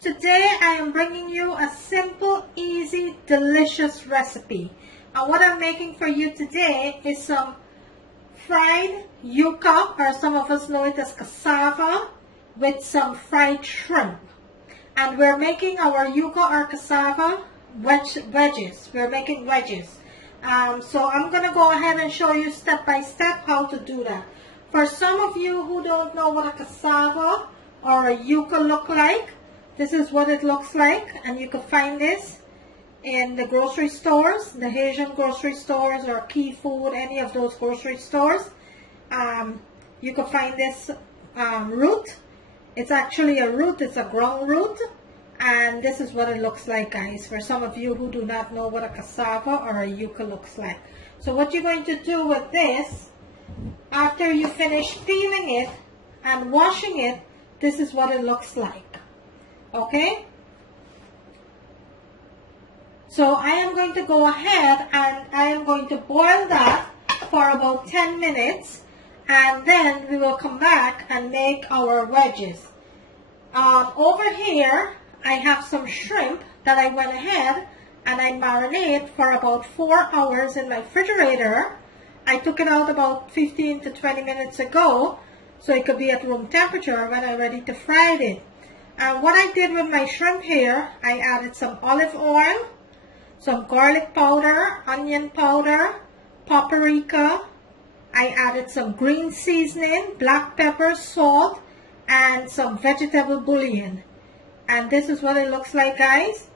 Today I am bringing you a simple, easy, delicious recipe. And what I'm making for you today is some fried yuca, or some of us know it as cassava, with some fried shrimp. And we're making our yuca or cassava wedges. We're making wedges. So I'm going to go ahead and show you step by step how to do that. For some of you who don't know what a cassava or a yuca look like, this is what it looks like, and you can find this in the grocery stores, the Asian grocery stores or Key Food, any of those grocery stores. You can find this root. It's actually a root, it's a ground root, and this is what it looks like, guys, for some of you who do not know what a cassava or a yuca looks like. So what you're going to do with this, after you finish peeling it and washing it, this is what it looks like. Okay, so I am going to go ahead and I am going to boil that for about 10 minutes, and then we will come back and make our wedges. Over here I have some shrimp that I went ahead and I marinate for about 4 hours in my refrigerator. I took it out about 15 to 20 minutes ago so it could be at room temperature when I'm ready to fry it. And what I did with my shrimp here, I added some olive oil, some garlic powder, onion powder, paprika. I added some green seasoning, black pepper, salt, and some vegetable bouillon. And this is what it looks like, guys.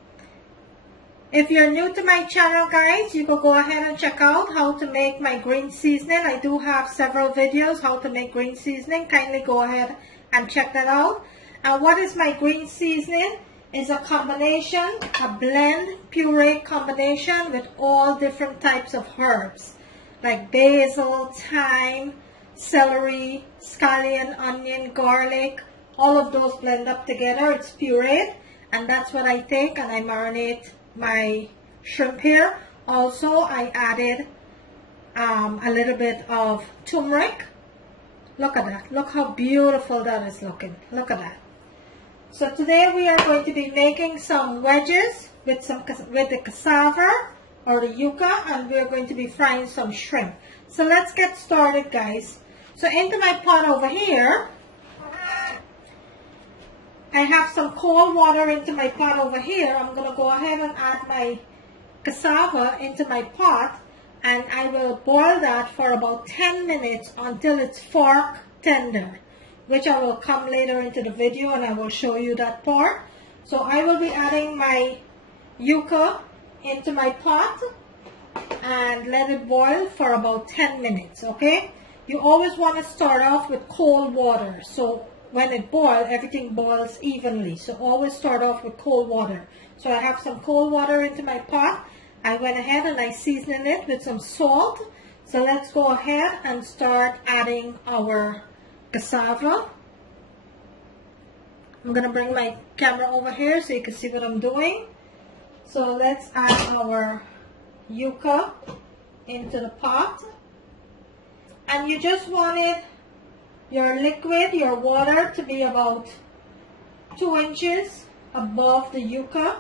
If you're new to my channel, guys, you can go ahead and check out how to make my green seasoning. I do have several videos how to make green seasoning. Kindly go ahead and check that out. And what is my green seasoning? Is a combination, a blend, puree combination with all different types of herbs, like basil, thyme, celery, scallion, onion, garlic. All of those blend up together. It's pureed, and that's what I take, and I marinate my shrimp here. Also, I added a little bit of turmeric. Look at that. Look how beautiful that is looking. Look at that. So today we are going to be making some wedges with the cassava or the yuca, and we are going to be frying some shrimp. So let's get started, guys. So into my pot over here, I have some cold water into my pot over here. I'm going to go ahead and add my cassava into my pot, and I will boil that for about 10 minutes until it's fork tender, which I will come later into the video and I will show you that part. So I will be adding my yuca into my pot and let it boil for about 10 minutes, okay? You always want to start off with cold water, so when it boils, everything boils evenly. So always start off with cold water. So I have some cold water into my pot. I went ahead and I seasoned it with some salt. So let's go ahead and start adding our cassava. I'm going to bring my camera over here so you can see what I'm doing. So let's add our yuca into the pot. And you just want it, your liquid, your water, to be about 2 inches above the yuca.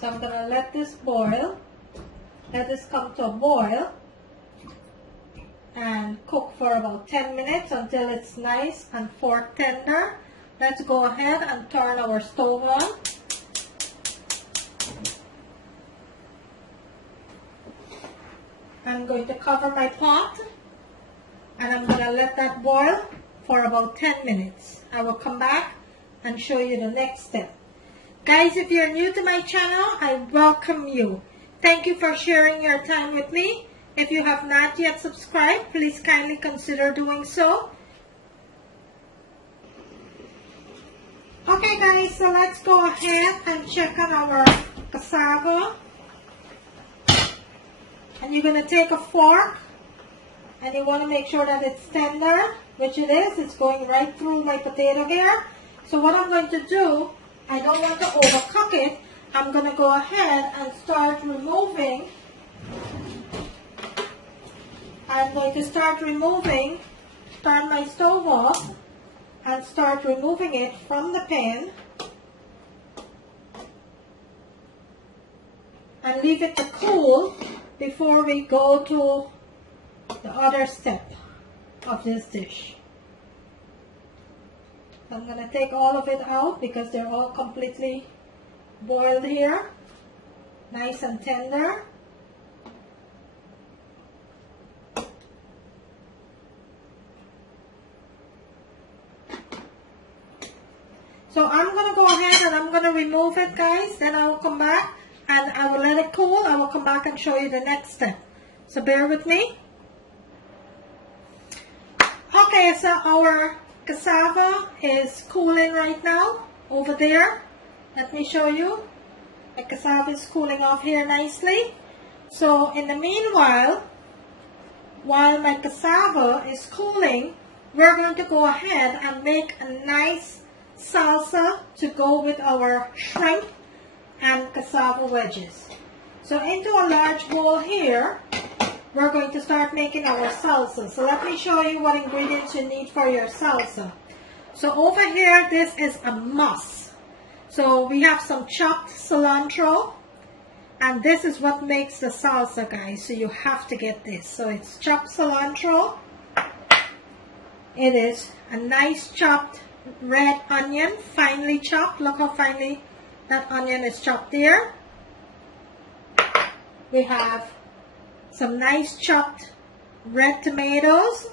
So I'm going to let this boil. Let this come to a boil and cook for about 10 minutes until it's nice and fork tender. Let's go ahead and turn our stove on. I'm going to cover my pot and I'm going to let that boil for about 10 minutes. I will come back and show you the next step. Guys, if you're new to my channel, I welcome you. Thank you for sharing your time with me. If you have not yet subscribed, please kindly consider doing so. Okay, guys, so let's go ahead and check on our cassava. And you're going to take a fork and you want to make sure that it's tender, which it is. It's going right through my potato here. So what I'm going to do, I don't want to overcook it. I'm going to go ahead and start removing. I'm going to start removing, turn my stove off, and start removing it from the pan and leave it to cool before we go to the other step of this dish. I'm going to take all of it out because they're all completely boiled here, nice and tender. So I'm going to go ahead and I'm going to remove it, guys. Then I will come back and I will let it cool. I will come back and show you the next step. So bear with me. Okay, so our cassava is cooling right now over there. Let me show you. The cassava is cooling off here nicely. So in the meanwhile, while my cassava is cooling, we're going to go ahead and make a nice salsa to go with our shrimp and cassava wedges. So into a large bowl here, we're going to start making our salsa. So let me show you what ingredients you need for your salsa. So over here, this is a must. So we have some chopped cilantro, and this is what makes the salsa, guys. So you have to get this. So it's chopped cilantro. It is a nice chopped red onion, finely chopped. Look how finely that onion is chopped there. We have some nice chopped red tomatoes,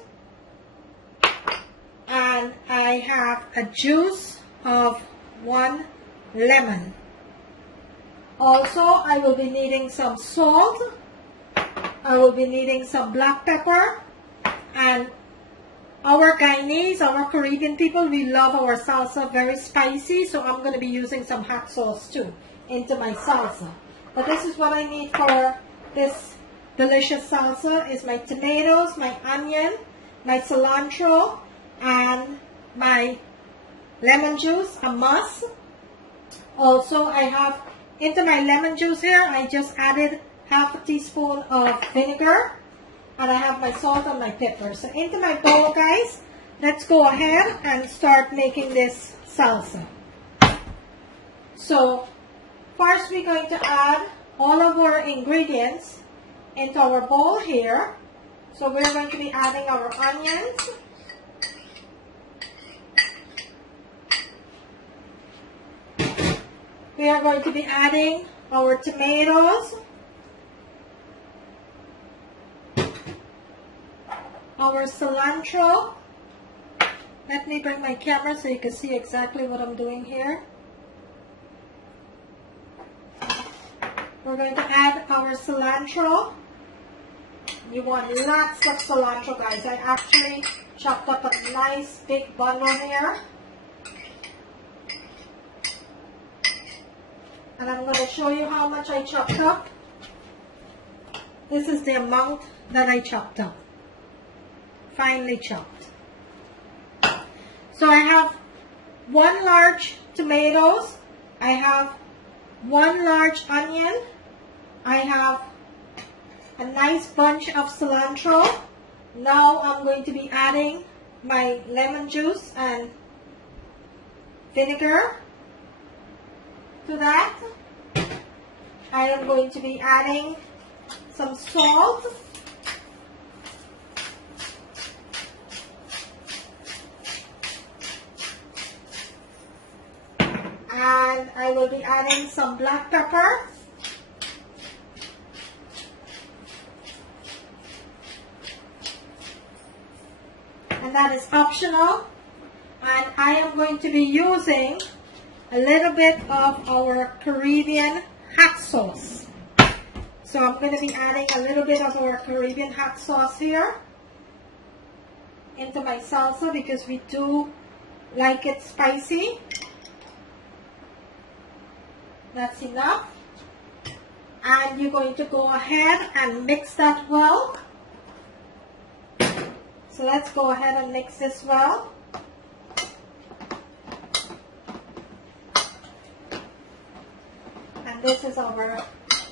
and I have a juice of 1 lemon. Also, I will be needing some salt. I will be needing some black pepper, and our Guyanese, our Caribbean people, we love our salsa very spicy, so I'm going to be using some hot sauce too into my salsa. But this is what I need for this delicious salsa is my tomatoes, my onion, my cilantro, and my lemon juice, a must. Also, I have into my lemon juice here, I just added half a teaspoon of vinegar. And I have my salt and my pepper. So into my bowl, guys, let's go ahead and start making this salsa. So first we're going to add all of our ingredients into our bowl here. So we're going to be adding our onions. We are going to be adding our tomatoes, our cilantro. Let me bring my camera so you can see exactly what I'm doing here. We're going to add our cilantro. You want lots of cilantro, guys. I actually chopped up a nice big bundle here. And I'm going to show you how much I chopped up. This is the amount that I chopped up. Finely chopped. So I have 1 large tomatoes. I have 1 large onion. I have a nice bunch of cilantro. Now I'm going to be adding my lemon juice and vinegar to that. I am going to be adding some salt. And I will be adding some black pepper. And that is optional. And I am going to be using a little bit of our Caribbean hot sauce. So I'm going to be adding a little bit of our Caribbean hot sauce here into my salsa because we do like it spicy. That's enough. And you're going to go ahead and mix that well. So let's go ahead and mix this well. And this is our,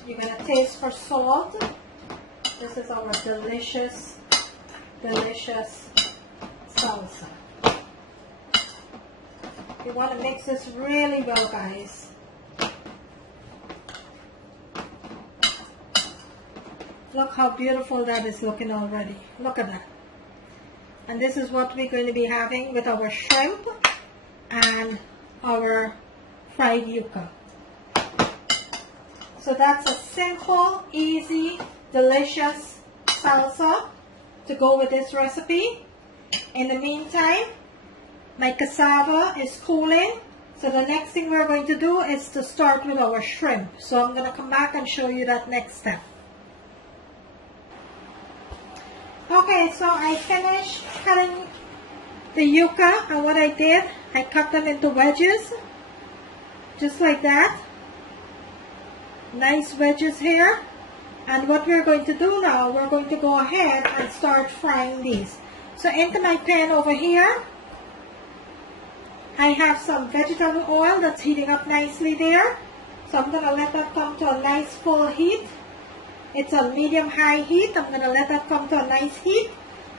you're going to taste for salt. This is our delicious, delicious salsa. You want to mix this really well, guys. Look how beautiful that is looking already. Look at that. And this is what we're going to be having with our shrimp and our fried yuca. So that's a simple, easy, delicious salsa to go with this recipe. In the meantime, my cassava is cooling. So the next thing we're going to do is to start with our shrimp. So I'm going to come back and show you that next step. Okay, so I finished cutting the yuca, and what I did, I cut them into wedges, just like that. Nice wedges here. And what we're going to do now, we're going to go ahead and start frying these. So into my pan over here, I have some vegetable oil that's heating up nicely there. So I'm going to let that come to a nice full heat. It's a medium-high heat. I'm going to let that come to a nice heat.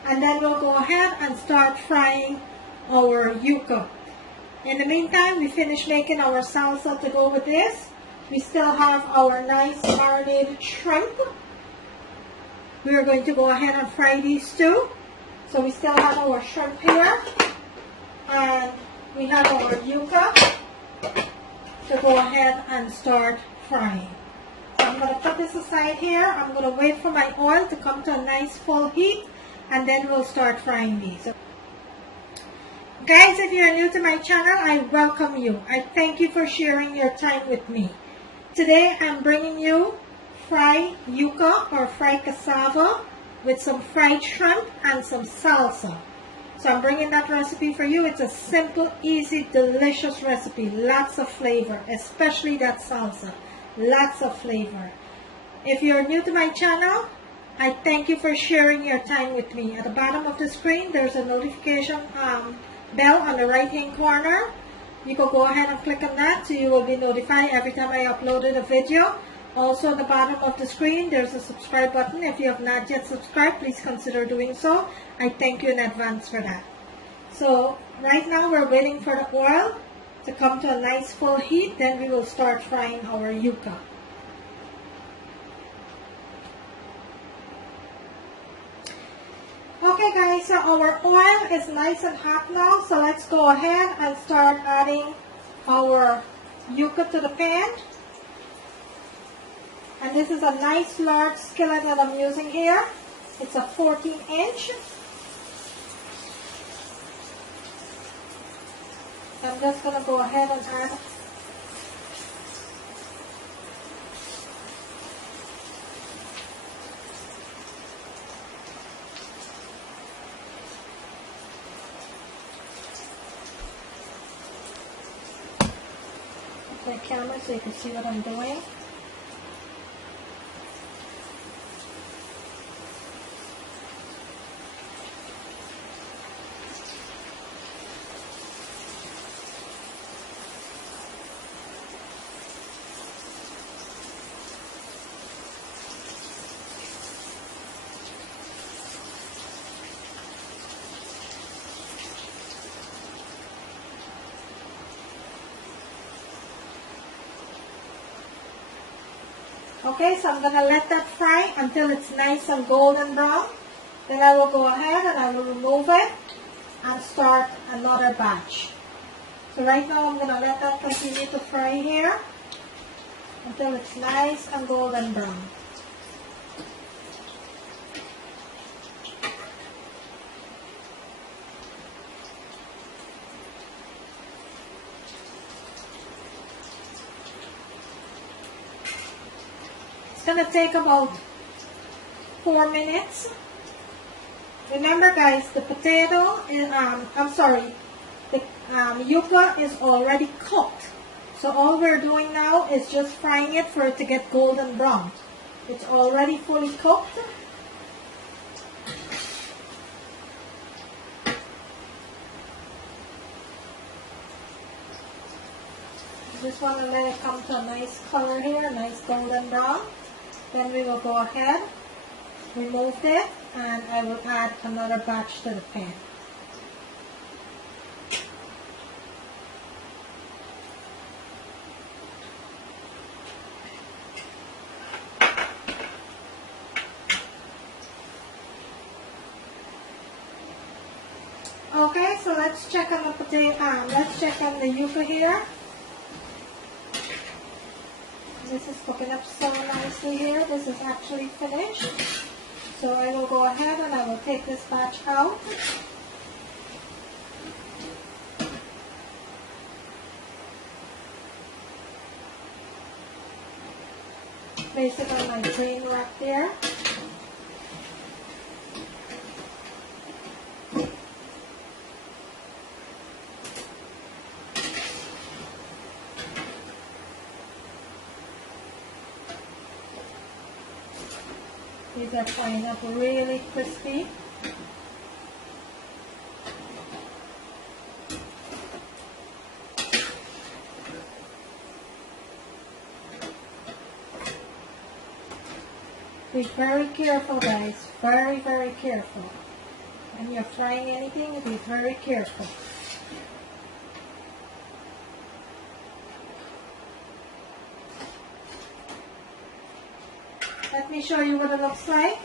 And then we'll go ahead and start frying our yuca. In the meantime, we finish making our salsa to go with this. We still have our nice marinated shrimp. We are going to go ahead and fry these too. So we still have our shrimp here. And we have our yuca to go ahead and start frying. So I'm going to put this aside here. I'm going to wait for my oil to come to a nice full heat, and then we'll start frying these. Guys, if you're new to my channel, I welcome you. I thank you for sharing your time with me. Today I'm bringing you fried yuca or fried cassava with some fried shrimp and some salsa. So I'm bringing that recipe for you. It's a simple, easy, delicious recipe. Lots of flavor, especially that salsa. Lots of flavor. If you're new to my channel, I thank you for sharing your time with me. At the bottom of the screen, there's a notification bell on the right hand corner. You can go ahead and click on that so you will be notified every time I uploaded a video. Also at the bottom of the screen, there's a subscribe button. If you have not yet subscribed, please consider doing so. I thank you in advance for that. So right now we're waiting for the oil to come to a nice full heat, then we will start frying our yuca. Okay guys, so our oil is nice and hot now, so let's go ahead and start adding our yuca to the pan. And this is a nice large skillet that I'm using here. It's a 14-inch. I'm just going to go ahead and add the camera so you can see what I'm doing. Okay, so I'm going to let that fry until it's nice and golden brown. Then I will go ahead and I will remove it and start another batch. So right now I'm going to let that continue to fry here until it's nice and golden brown. It's going to take about 4 minutes. Remember guys, the potato is, the yuca is already cooked. So all we're doing now is just frying it for it to get golden brown. It's already fully cooked. Just want to let it come to a nice color here, a nice golden brown. Then we will go ahead, remove it, and I will add another batch to the pan. Okay, so let's check on the potato. Let's check on the yuca here. This is cooking up so nicely here. This is actually finished. So I will go ahead and I will take this batch out. Place it on my drain rack there. These are frying up really crispy. Be very careful, guys. Very, very careful. When you're frying anything, be very careful. Let me show you what it looks like.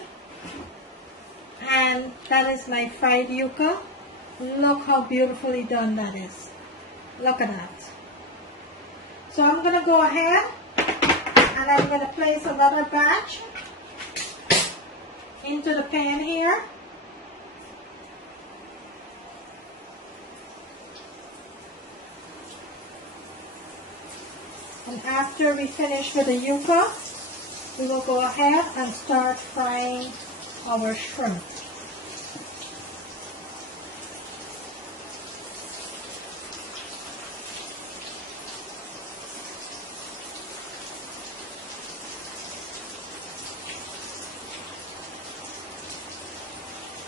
And that is my fried yuca. Look how beautifully done that is. Look at that. So I'm going to go ahead and I'm going to place another batch into the pan here. And after we finish with the yuca, we will go ahead and start frying our shrimp.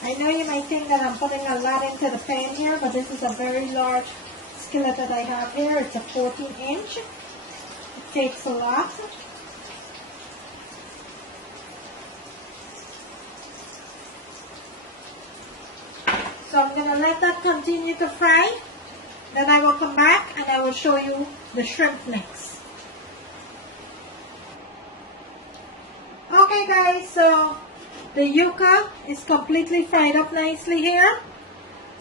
I know you might think that I'm putting a lot into the pan here, but this is a very large skillet that I have here. It's a 14-inch. It takes a lot. So I'm going to let that continue to fry. Then I will come back and I will show you the shrimp next. Okay guys, so the yuca is completely fried up nicely here.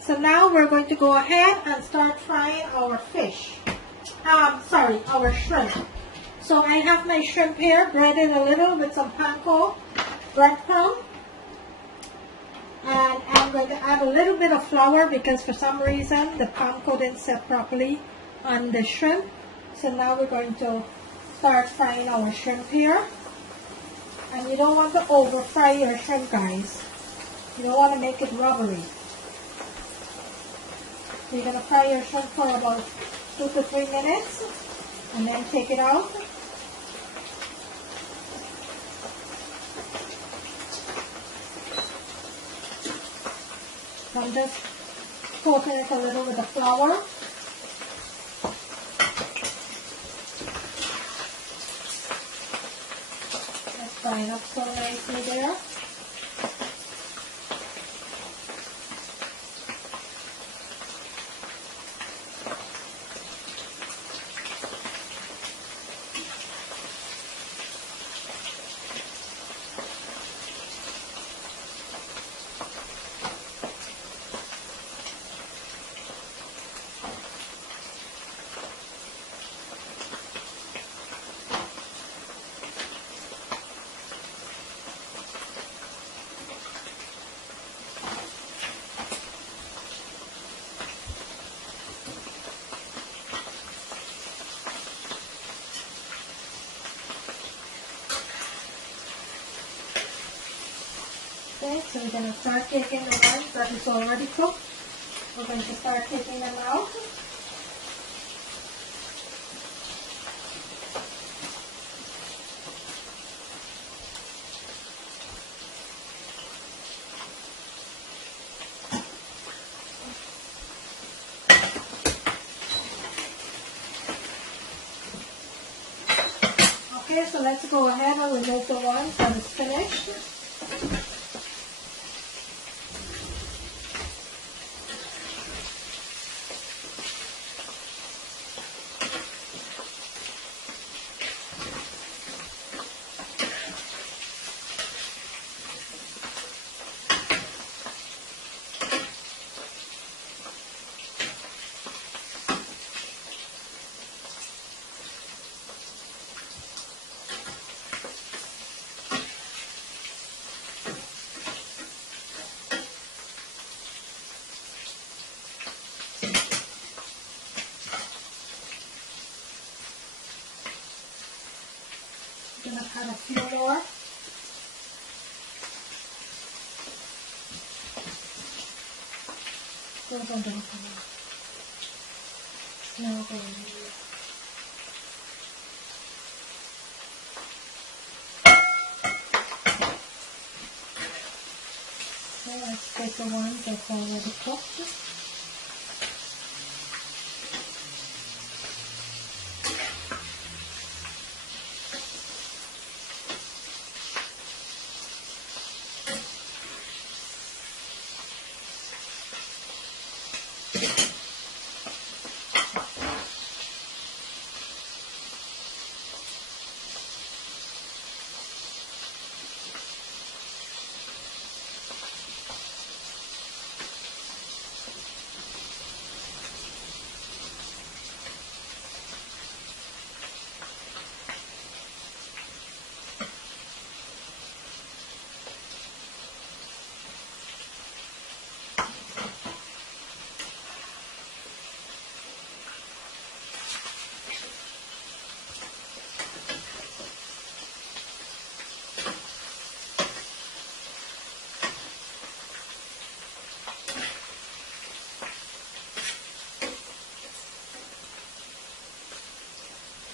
So now we're going to go ahead and start frying our fish. Our shrimp. So I have my shrimp here breaded a little with some panko breadcrumb. And I'm going to add a little bit of flour because for some reason the panko didn't set properly on the shrimp. So now we're going to start frying our shrimp here. And you don't want to over fry your shrimp, guys. You don't want to make it rubbery. So you're going to fry your shrimp for about 2 to 3 minutes and then take it out. So I'm just coating it a little with the flour. Let's fry it up so nicely there. Okay, so we're going to start taking the ones that is already cooked. We're going to start taking them out. Okay, so let's go ahead and remove the ones that is finished. Add a few more. So let's take the one that's already cooked.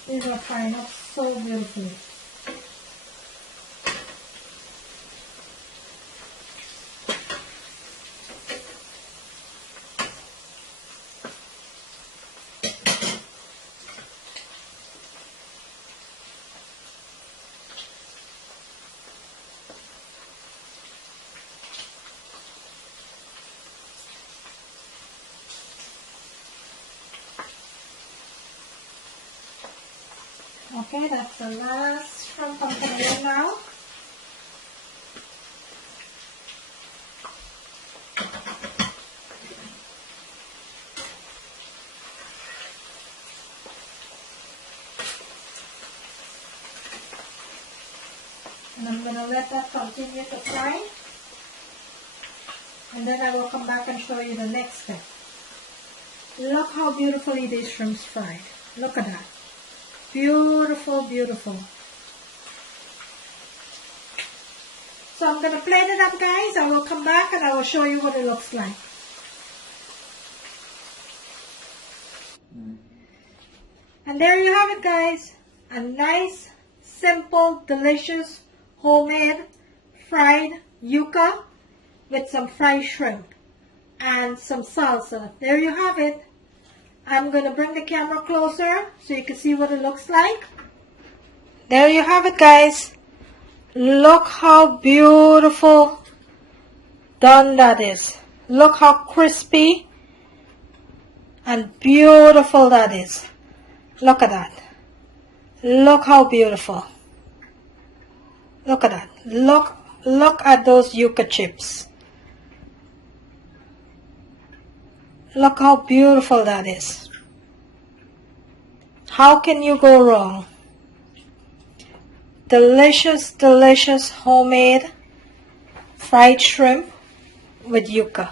These are frying up so beautifully. Okay, that's the last shrimp I'm putting in now. And I'm going to let that continue to fry. And then I will come back and show you the next step. Look how beautifully these shrimps fried. Look at that. Beautiful, beautiful. So I'm going to plate it up, guys. I will come back and I will show you what it looks like. And there you have it, guys. A nice, simple, delicious, homemade fried yuca with some fried shrimp and some salsa. There you have it. I'm going to bring the camera closer so you can see what it looks like. There you have it, guys. Look how beautiful done that is. Look how crispy and beautiful that is. Look at that. Look how beautiful. Look at that. Look at those yuca chips. Look how beautiful that is. How can you go wrong? Delicious, delicious homemade fried shrimp with yuca.